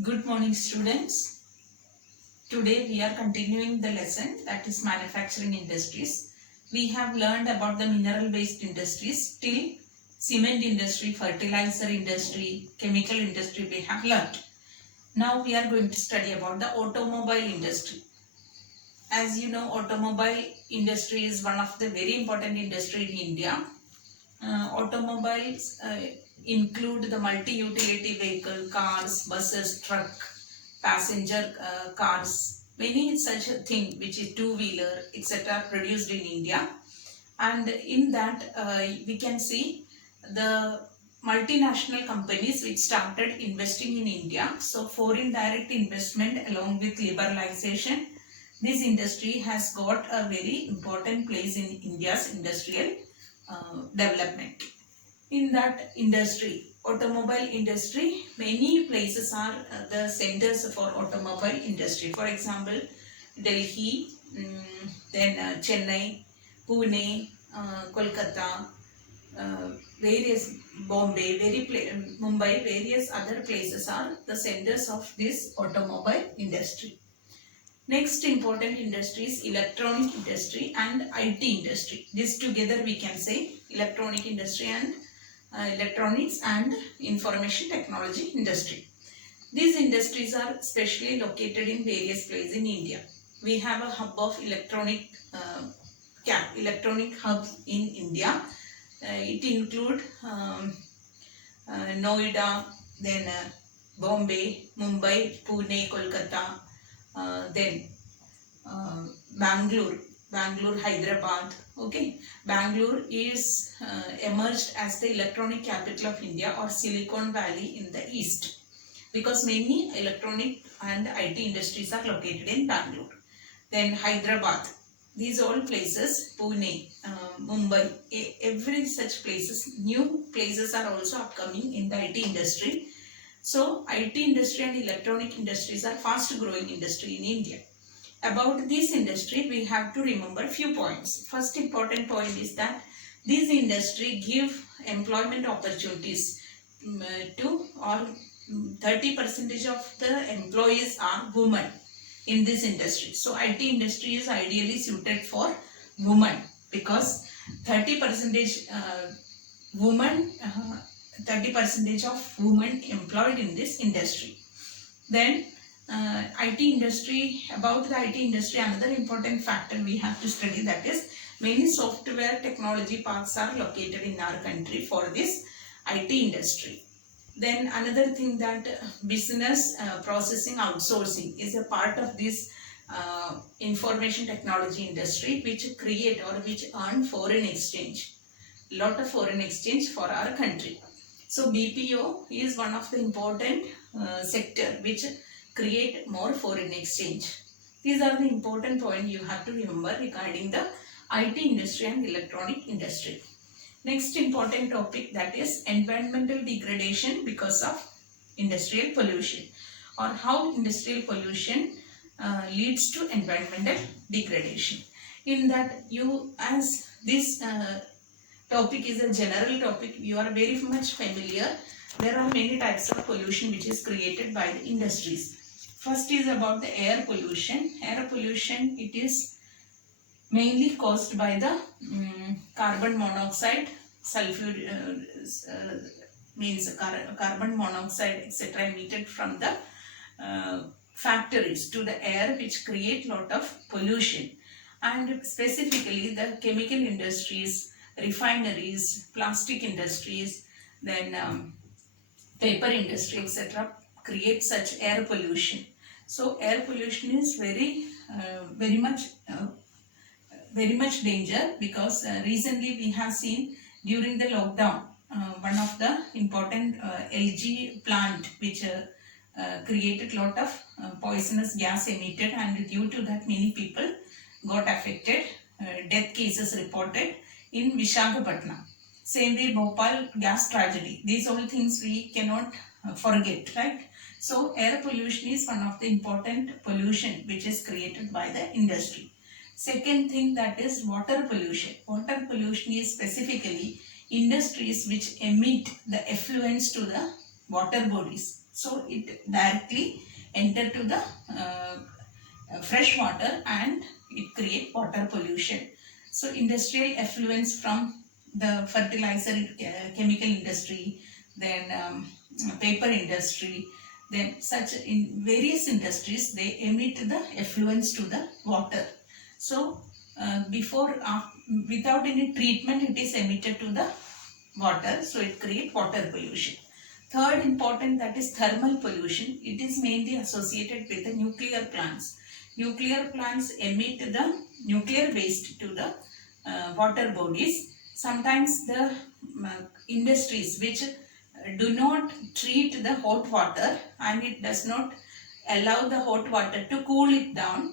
Good morning, students. Today we are continuing the lesson, that is manufacturing industries. We have learned about the mineral based industries till cement industry, fertilizer industry, chemical industry we have learned. Now we are going to study about the automobile industry. As you know, automobile industry is one of the very important industry in India. Automobiles include the multi-utility vehicle, cars, buses, truck, passenger cars, many such a thing which is two-wheeler, etc. produced in India. And in that we can see the multinational companies which started investing in India. So foreign direct investment along with liberalization, this industry has got a very important place in India's industrial development. In that industry, automobile industry, many places are the centers for automobile industry. For example, Delhi, then Chennai, Pune, Kolkata, various Bombay, Mumbai, various other places are the centers of this automobile industry. Next important industry is electronic industry and IT industry. This together we can say electronic industry and electronics and information technology industry. These industries are specially located in various places in India. We have a hub of electronic hub in India. It include Noida, then Bombay, Mumbai, Pune, Kolkata, then Bangalore, Hyderabad. Okay, Bangalore is emerged as the electronic capital of India or Silicon Valley in the east, because many electronic and IT industries are located in Bangalore. Then Hyderabad, these all places, Pune, Mumbai, every such places, new places are also upcoming in the IT industry. So IT industry and electronic industries are fast growing industry in India. About this industry, we have to remember few points. First important point is that this industry give employment opportunities to all 30% of the employees are women in this industry. So IT industry is ideally suited for women because 30% women 30% of women employed in this industry. Then IT industry, about the IT industry, another important factor we have to study, that is many software technology parks are located in our country for this IT industry. Then another thing, that business processing outsourcing is a part of this information technology industry, which create or which earn foreign exchange, lot of foreign exchange for our country. So BPO is one of the important sector which create more foreign exchange. These are the important points you have to remember regarding the IT industry and electronic industry. Next important topic, that is environmental degradation because of industrial pollution, or how industrial pollution leads to environmental degradation. In that, you, as this topic is a general topic, you are very much familiar. There are many types of pollution which is created by the industries. First is about the air pollution. Air pollution, it is mainly caused by the carbon monoxide, sulfur means carbon monoxide, etc. emitted from the factories to the air, which create lot of pollution. And specifically the chemical industries, refineries, plastic industries, then paper industry, etc. create such air pollution. So air pollution is very much danger, because recently we have seen during the lockdown, one of the important LG plant which created lot of poisonous gas emitted, and due to that many people got affected, death cases reported in Visakhapatnam. Same way Bhopal gas tragedy. These all things we cannot forget, right? So air pollution is one of the important pollution which is created by the industry. Second thing, that is water pollution. Water pollution is specifically industries which emit the effluents to the water bodies. So it directly enter to the fresh water and it create water pollution. So industrial effluents from the fertilizer chemical industry, then paper industry, then such in various industries they emit the effluents to the water. So before without any treatment it is emitted to the water, so it create water pollution. Third important, that is thermal pollution. It is mainly associated with the nuclear plants. Nuclear plants emit the nuclear waste to the water bodies. Sometimes the industries which do not treat the hot water and it does not allow the hot water to cool it down.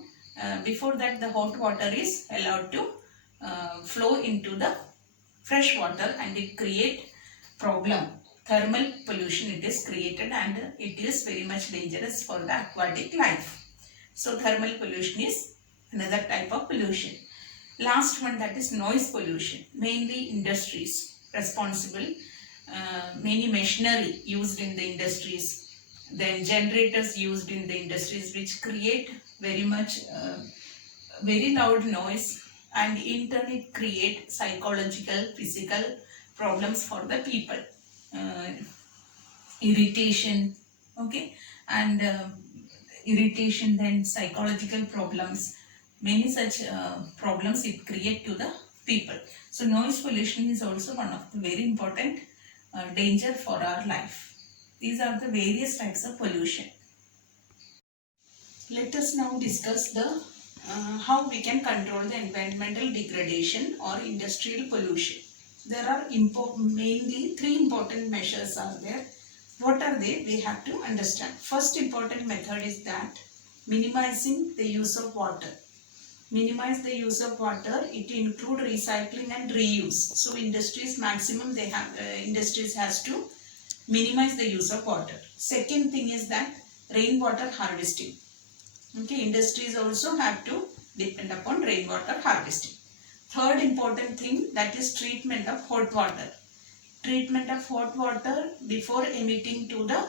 Before that the hot water is allowed to flow into the fresh water and it create problem. Thermal pollution it is created and it is very much dangerous for the aquatic life. So thermal pollution is another type of pollution. Last one, that is noise pollution. Mainly industries responsible. Many machinery used in the industries, then generators used in the industries which create very much very loud noise and in turn it create psychological, physical problems for the people. Uh, Irritation, okay, and irritation, then psychological problems, many such problems it create to the people. So noise pollution is also one of the very important danger for our life. These are the various types of pollution. Let us now discuss the how we can control the environmental degradation or industrial pollution. There are mainly three important measures are there. What are they? We have to understand. First important method is that minimizing the use of water. Minimize the use of water. It include recycling and reuse. So industries maximum they have industries has to minimize the use of water. Second thing is that rainwater harvesting. Okay, industries also have to depend upon rainwater harvesting. Third important thing, that is treatment of hot water. Treatment of hot water before emitting to the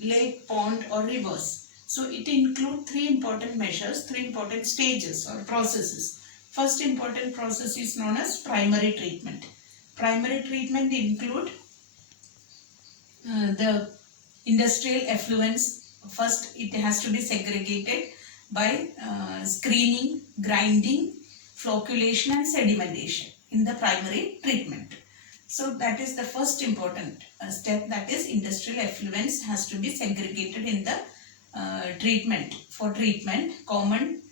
lake, pond or rivers. So it includes three important measures, three important stages or processes. First important process is known as primary treatment. Primary treatment include the industrial effluents. First it has to be segregated by screening, grinding, flocculation and sedimentation in the primary treatment. So that is the first important step, that is industrial effluents has to be segregated in the treatment. For treatment, common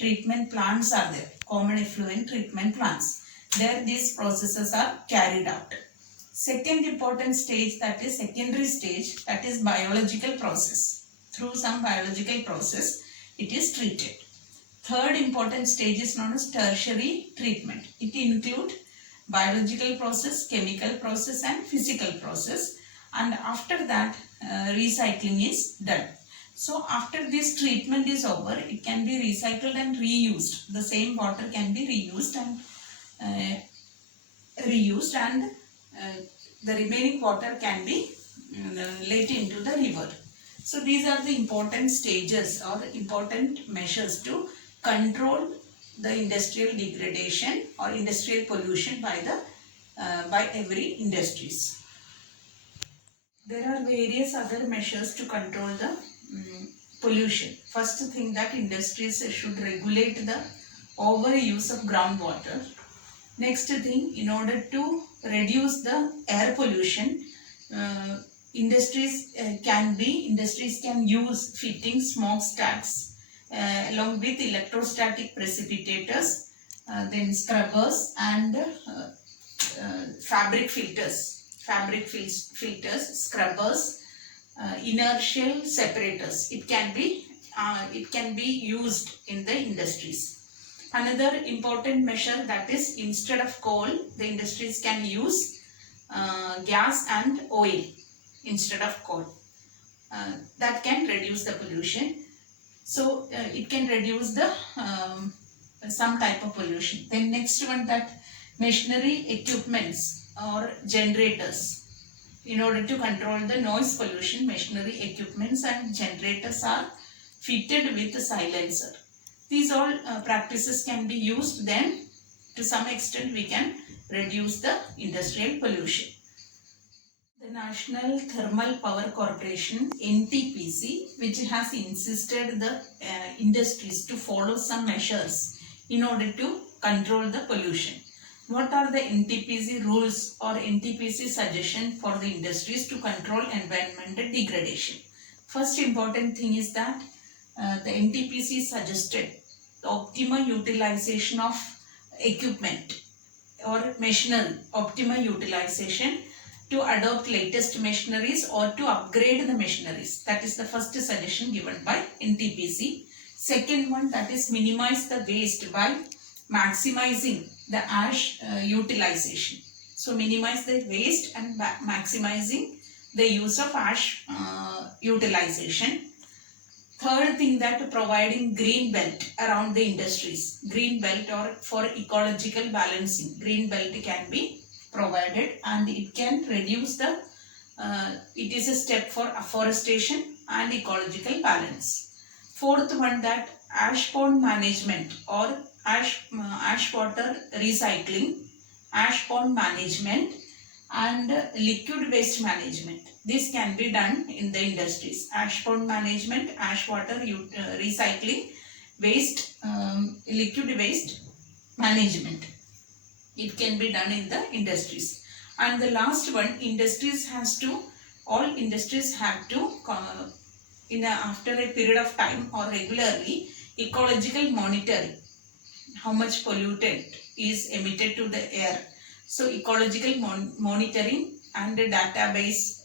treatment plants are there, common effluent treatment plants. There these processes are carried out. Second important stage, that is secondary stage, that is biological process. Through some biological process it is treated. Third important stage is known as tertiary treatment. It includes biological process, chemical process and physical process, and after that recycling is done. So after this treatment is over, it can be recycled and reused. The same water can be reused and the remaining water can be let into the river. So these are the important stages or important measures to control the industrial degradation or industrial pollution by every industries. There are various other measures to control the pollution. First thing, that industries should regulate the overuse of groundwater. Next thing, in order to reduce the air pollution, industries can use fitting smokestacks along with electrostatic precipitators, then scrubbers and fabric filters, scrubbers, inertial separators. It can be used in the industries. Another important measure, that is instead of coal, the industries can use gas and oil instead of coal. That can reduce the pollution. So it can reduce the some type of pollution. Then next one, that machinery equipments or generators. In order to control the noise pollution, machinery, equipments and generators are fitted with silencer. These all practices can be used, then to some extent we can reduce the industrial pollution. The National Thermal Power Corporation NTPC, which has insisted the industries to follow some measures in order to control the pollution. What are the NTPC rules or NTPC suggestion for the industries to control environmental degradation? First important thing is that the NTPC suggested the optimal utilization of equipment or machinery, optimal utilization, to adopt latest machineries or to upgrade the machineries. That is the first suggestion given by NTPC. Second one, that is minimize the waste by maximizing the ash utilization. So minimize the waste and maximizing the use of ash utilization. Third thing, that providing green belt around the industries. Green belt or for ecological balancing. Green belt can be provided and it can reduce the, it is a step for afforestation and ecological balance. Fourth one, that ash pond management or ash water recycling, ash pond management and liquid waste management. This can be done in the industries. Ash pond management, ash water recycling, waste, liquid waste management. It can be done in the industries. And the last one, all industries have to after a period of time or regularly ecological monitoring, how much pollutant is emitted to the air. So ecological monitoring and database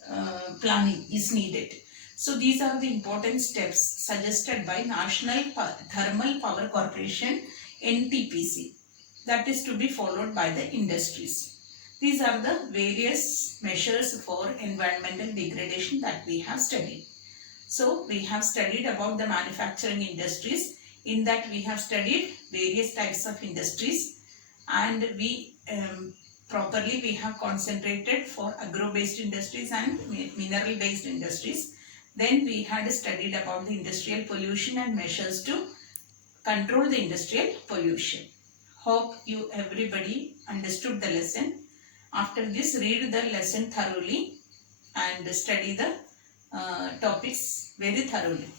planning is needed. So these are the important steps suggested by National Thermal Power Corporation NTPC, that is to be followed by the industries. These are the various measures for environmental degradation that we have studied. So we have studied about the manufacturing industries. In that we have studied various types of industries, and we properly have concentrated for agro-based industries and mineral-based industries. Then we had studied about the industrial pollution and measures to control the industrial pollution. Hope you everybody understood the lesson. After this, read the lesson thoroughly and study the topics very thoroughly.